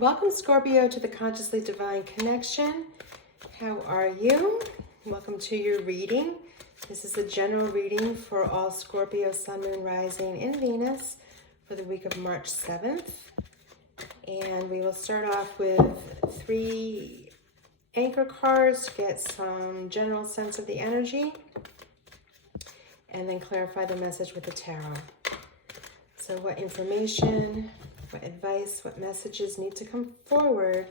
Welcome, Scorpio, to the Consciously Divine Connection. How are you? Welcome to your reading. This is a general reading for all Scorpio, Sun, Moon, Rising in Venus for the week of March 7th. And we will start off with 3 anchor cards to get some general sense of the energy, and then clarify the message with the tarot. So what information, what advice, what messages need to come forward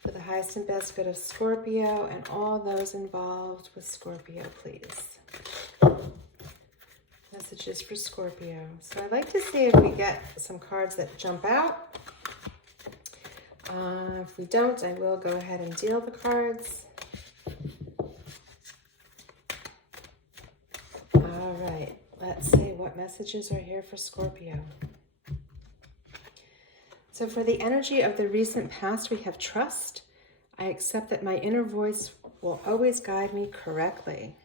for the highest and best good of Scorpio and all those involved with Scorpio, please. Messages for Scorpio. So I'd like to see if we get some cards that jump out. If we don't, I will go ahead and deal the cards. All right, let's see what messages are here for Scorpio. So for the energy of the recent past, we have trust. I accept that my inner voice will always guide me correctly.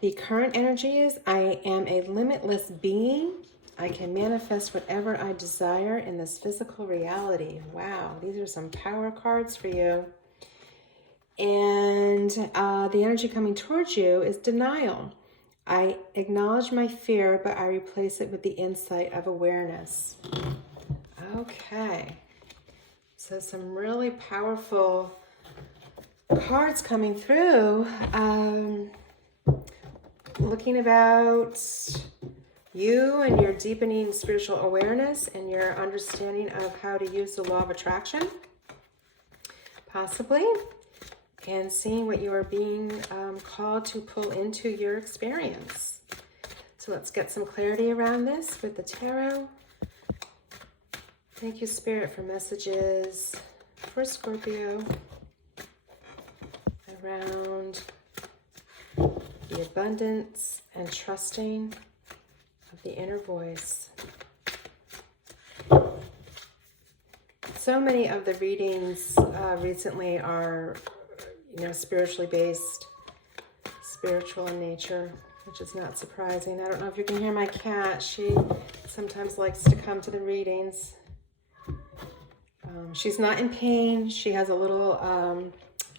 The current energy is, I am a limitless being. I can manifest whatever I desire in this physical reality. Wow, these are some power cards for you. And the energy coming towards you is denial. I acknowledge my fear, but I replace it with the insight of awareness. Okay. So some really powerful cards coming through. Looking about you and your deepening spiritual awareness and your understanding of how to use the law of attraction, possibly. And seeing what you are being called to pull into your experience. So let's get some clarity around this with the tarot. Thank you, Spirit, for messages for Scorpio around the abundance and trusting of the inner voice. So many of the readings recently are spiritually based, spiritual in nature, which is not surprising. I don't know if you can hear my cat. She sometimes likes to come to the readings. She's not in pain. She has a little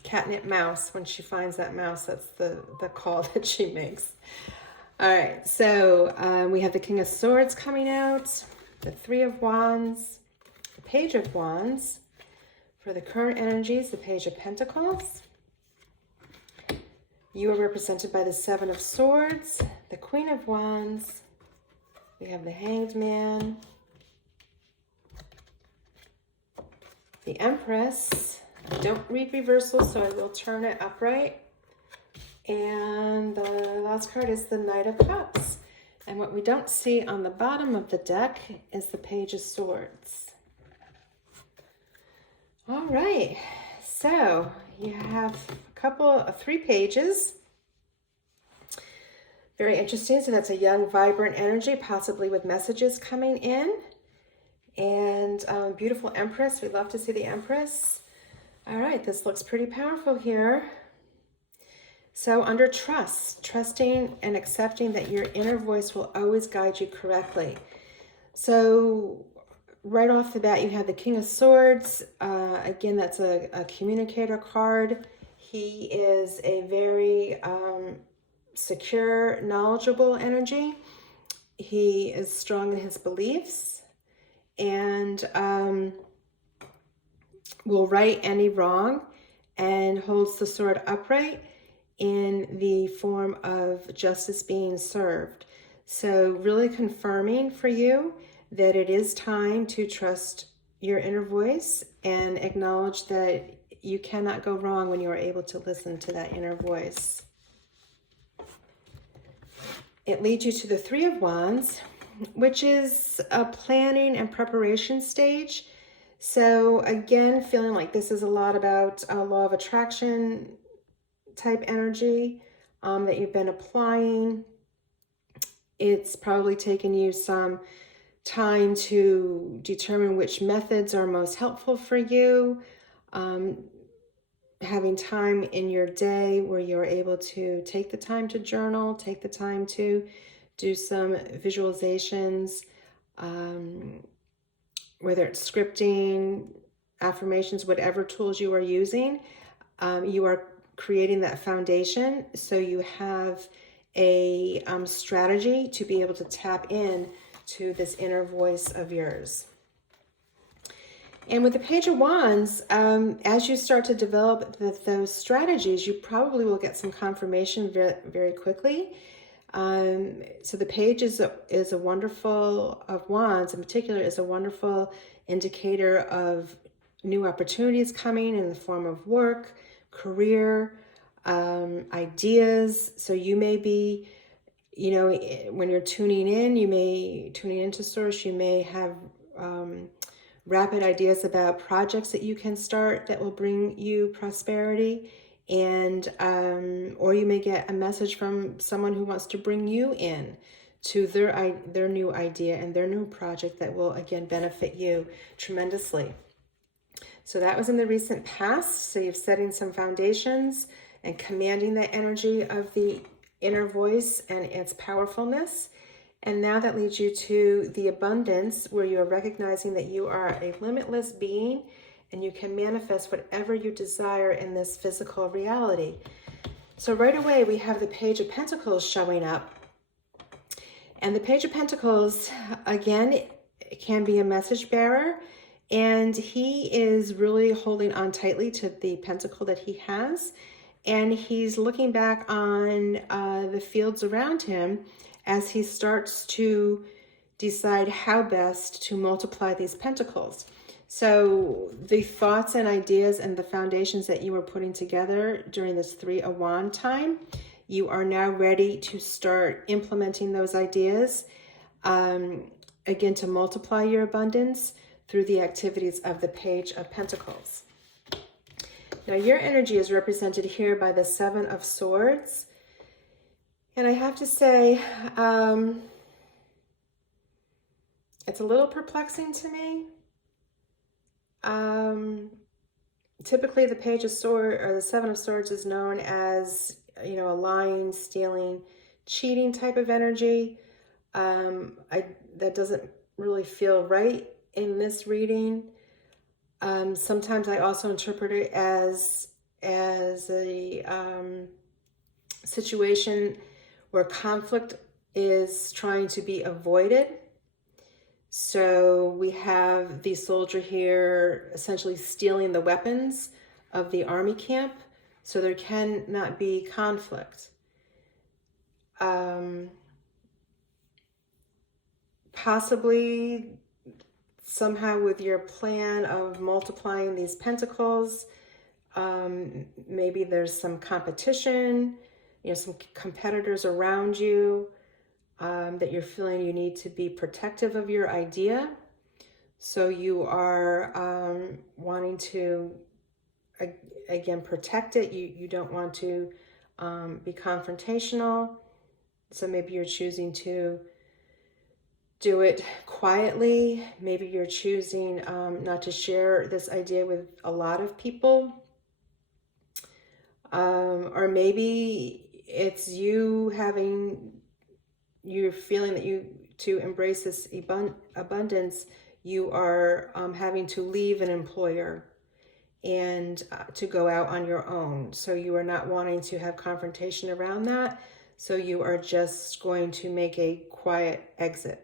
catnip mouse. When she finds that mouse, that's the call that she makes. All right, so we have the King of Swords coming out, the 3 of Wands, the Page of Wands. For the current energies, the Page of Pentacles. You are represented by the 7 of Swords, the Queen of Wands. We have the Hanged Man, the Empress. I don't read reversal, so I will turn it upright. And the last card is the Knight of Cups. And what we don't see on the bottom of the deck is the Page of Swords. All right, so you have 3 pages. Very interesting. So that's a young, vibrant energy, possibly with messages coming in. And beautiful Empress. We'd love to see the Empress. All right, this looks pretty powerful here. So under trust, trusting and accepting that your inner voice will always guide you correctly. So right off the bat, you have the King of Swords. Again, that's a communicator card. He is a very secure, knowledgeable energy. He is strong in his beliefs and will right any wrong and holds the sword upright in the form of justice being served. So really confirming for you that it is time to trust your inner voice and acknowledge that you cannot go wrong when you are able to listen to that inner voice. It leads you to the 3 of Wands, which is a planning and preparation stage. So again, feeling like this is a lot about a law of attraction type energy that you've been applying. It's probably taken you some time to determine which methods are most helpful for you. Having time in your day where you're able to take the time to journal, take the time to do some visualizations, whether it's scripting, affirmations, whatever tools you are using, you are creating that foundation so you have a strategy to be able to tap in to this inner voice of yours. And with the Page of Wands, as you start to develop those strategies, you probably will get some confirmation very, very quickly. So the Page is a wonderful, of Wands in particular, is a wonderful indicator of new opportunities coming in the form of work, career, ideas. So you may be, you know, when you're tuning into Source, you may have rapid ideas about projects that you can start that will bring you prosperity, and or you may get a message from someone who wants to bring you in to their new idea and their new project that will again benefit you tremendously. So that was in the recent past. So you're setting some foundations and commanding that energy of the inner voice and its powerfulness. And now that leads you to the abundance, where you're recognizing that you are a limitless being and you can manifest whatever you desire in this physical reality. So right away, we have the Page of Pentacles showing up. And the Page of Pentacles, again, can be a message bearer. And he is really holding on tightly to the pentacle that he has. And he's looking back on the fields around him as he starts to decide how best to multiply these pentacles. So the thoughts and ideas and the foundations that you were putting together during this 3 of Wands time, you are now ready to start implementing those ideas, again, to multiply your abundance through the activities of the Page of Pentacles. Now, your energy is represented here by the 7 of Swords. And I have to say, it's a little perplexing to me. Typically, the Page of Swords, or the 7 of Swords, is known as, you know, a lying, stealing, cheating type of energy. That doesn't really feel right in this reading. Sometimes I also interpret it as a situation where conflict is trying to be avoided. So we have the soldier here essentially stealing the weapons of the army camp, so there cannot be conflict. Possibly somehow with your plan of multiplying these pentacles, maybe there's some competition, you know, some competitors around you, that you're feeling you need to be protective of your idea. So you are wanting to, again, protect it. You don't want to be confrontational. So maybe you're choosing to do it quietly. Maybe you're choosing not to share this idea with a lot of people. Or maybe it's you're feeling that to embrace this abundance, you are having to leave an employer and to go out on your own. So you are not wanting to have confrontation around that. So you are just going to make a quiet exit.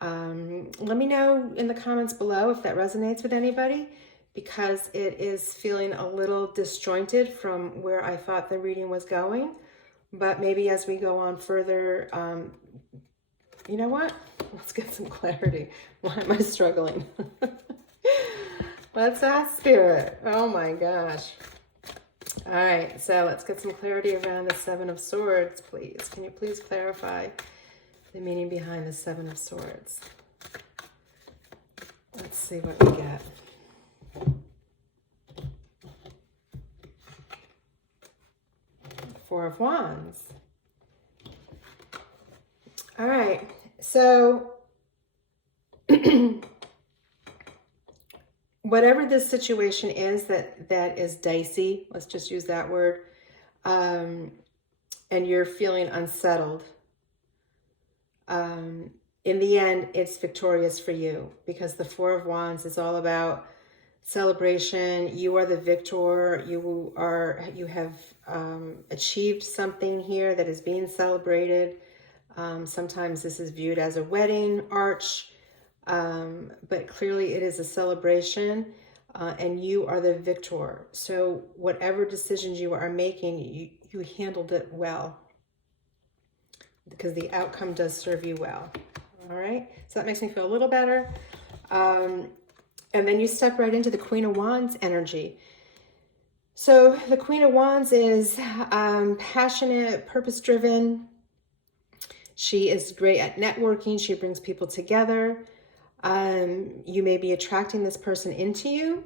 Let me know in the comments below if that resonates with anybody, because it is feeling a little disjointed from where I thought the reading was going. But maybe as we go on further, you know what? Let's get some clarity. Why am I struggling? Let's ask Spirit. Oh my gosh. All right, so let's get some clarity around the 7 of Swords, please. Can you please clarify the meaning behind the 7 of Swords? Let's see what we get. Four of Wands. All right, so whatever this situation is that is dicey, let's just use that word, and you're feeling unsettled, in the end, it's victorious for you, because the Four of Wands is all about celebration. You are the victor. You have achieved something here that is being celebrated. Sometimes this is viewed as a wedding arch, but clearly it is a celebration, and you are the victor. So whatever decisions you are making, you handled it well, because the outcome does serve you well. All right, so that makes me feel a little better. And then you step right into the Queen of Wands energy. So the Queen of Wands is passionate, purpose-driven. She is great at networking. She brings people together. You may be attracting this person into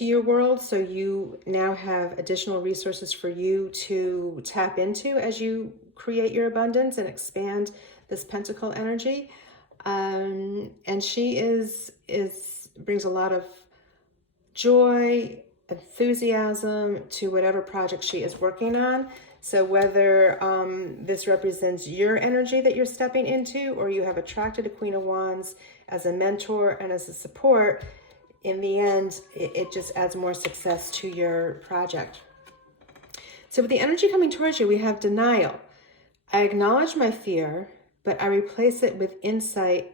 your world. So you now have additional resources for you to tap into as you create your abundance and expand this pentacle energy. And she brings a lot of joy, enthusiasm to whatever project she is working on. So whether this represents your energy that you're stepping into, or you have attracted a Queen of Wands as a mentor and as a support, in the end, it just adds more success to your project. So with the energy coming towards you, we have denial. I acknowledge my fear, but I replace it with insight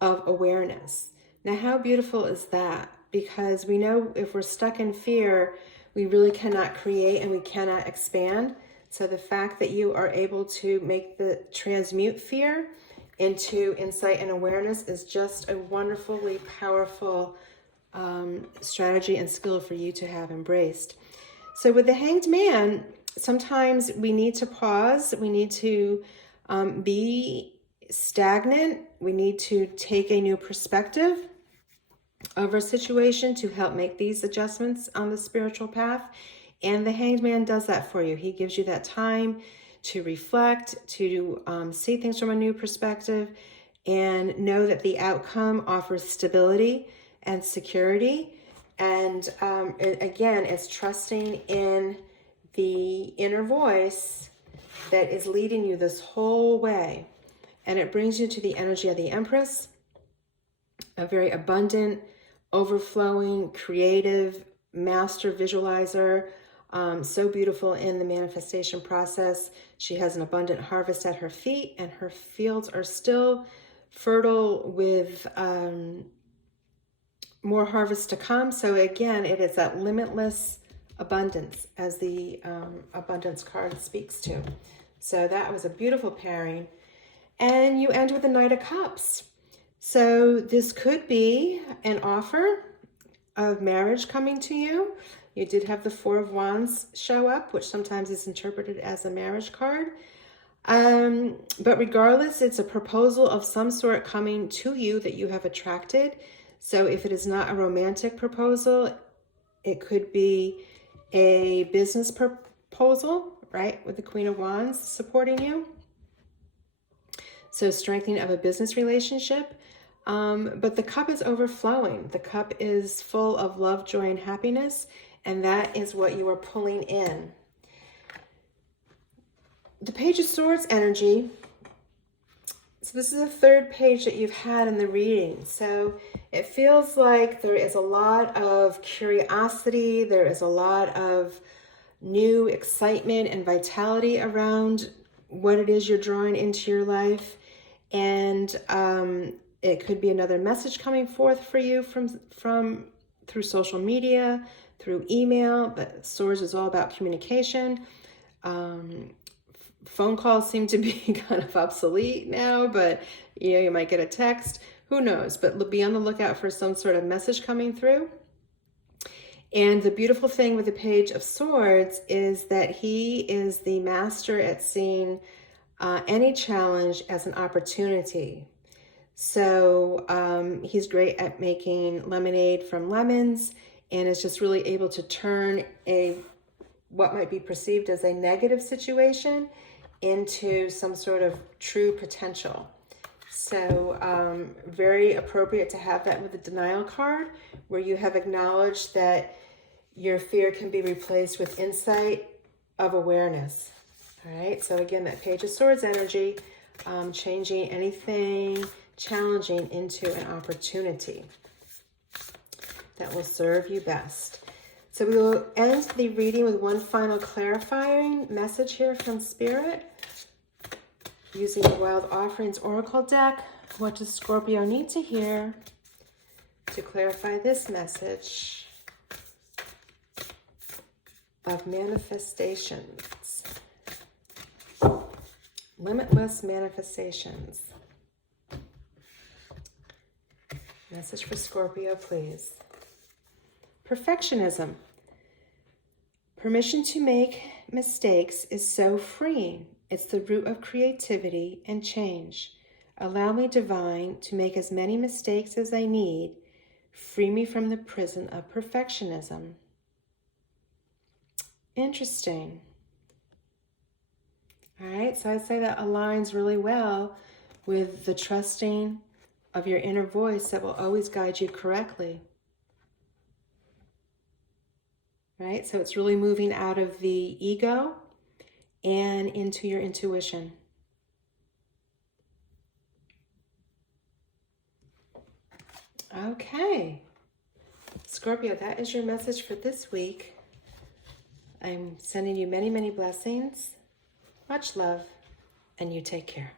of awareness. Now, how beautiful is that? Because we know if we're stuck in fear, we really cannot create and we cannot expand. So the fact that you are able to transmute fear into insight and awareness is just a wonderfully powerful strategy and skill for you to have embraced. So with the Hanged Man, sometimes we need to pause. We need to be stagnant. We need to take a new perspective of our situation to help make these adjustments on the spiritual path. And the Hanged Man does that for you. He gives you that time to reflect, to see things from a new perspective, and know that the outcome offers stability and security. And again, it's trusting in the inner voice that is leading you this whole way. And it brings you to the energy of the Empress, a very abundant, overflowing, creative, master visualizer, so beautiful in the manifestation process. She has an abundant harvest at her feet, and her fields are still fertile with more harvest to come. So again, it is that limitless abundance, as the abundance card speaks to. So that was a beautiful pairing. And you end with the Knight of Cups. So this could be an offer of marriage coming to you. You did have the Four of Wands show up, which sometimes is interpreted as a marriage card. But regardless, it's a proposal of some sort coming to you that you have attracted. So if it is not a romantic proposal, it could be a business proposal, right? With the Queen of Wands supporting you. So strengthening of a business relationship. But the cup is overflowing. The cup is full of love, joy, and happiness. And that is what you are pulling in. The Page of Swords energy. So this is the third page that you've had in the reading. So it feels like there is a lot of curiosity. There is a lot of new excitement and vitality around what it is you're drawing into your life. And it could be another message coming forth for you through social media, through email. But Swords is all about communication. Phone calls seem to be kind of obsolete now, but you might get a text. Who knows? But be on the lookout for some sort of message coming through. And the beautiful thing with the Page of Swords is that he is the master at seeing any challenge as an opportunity. So he's great at making lemonade from lemons, and is just really able to turn what might be perceived as a negative situation into some sort of true potential. So very appropriate to have that with the Denial card, where you have acknowledged that your fear can be replaced with insight of awareness. All right, so again, that Page of Swords energy, changing anything challenging into an opportunity that will serve you best. So we will end the reading with one final clarifying message here from Spirit. Using the Wild Offerings Oracle deck, what does Scorpio need to hear to clarify this message of manifestations? Limitless manifestations. Message for Scorpio, please. Perfectionism. Permission to make mistakes is so freeing. It's the root of creativity and change. Allow me, Divine, to make as many mistakes as I need. Free me from the prison of perfectionism. Interesting. All right, so I'd say that aligns really well with the trusting of your inner voice that will always guide you correctly. Right? So it's really moving out of the ego and into your intuition. Okay. Scorpio, that is your message for this week. I'm sending you many, many blessings. Much love, and you take care.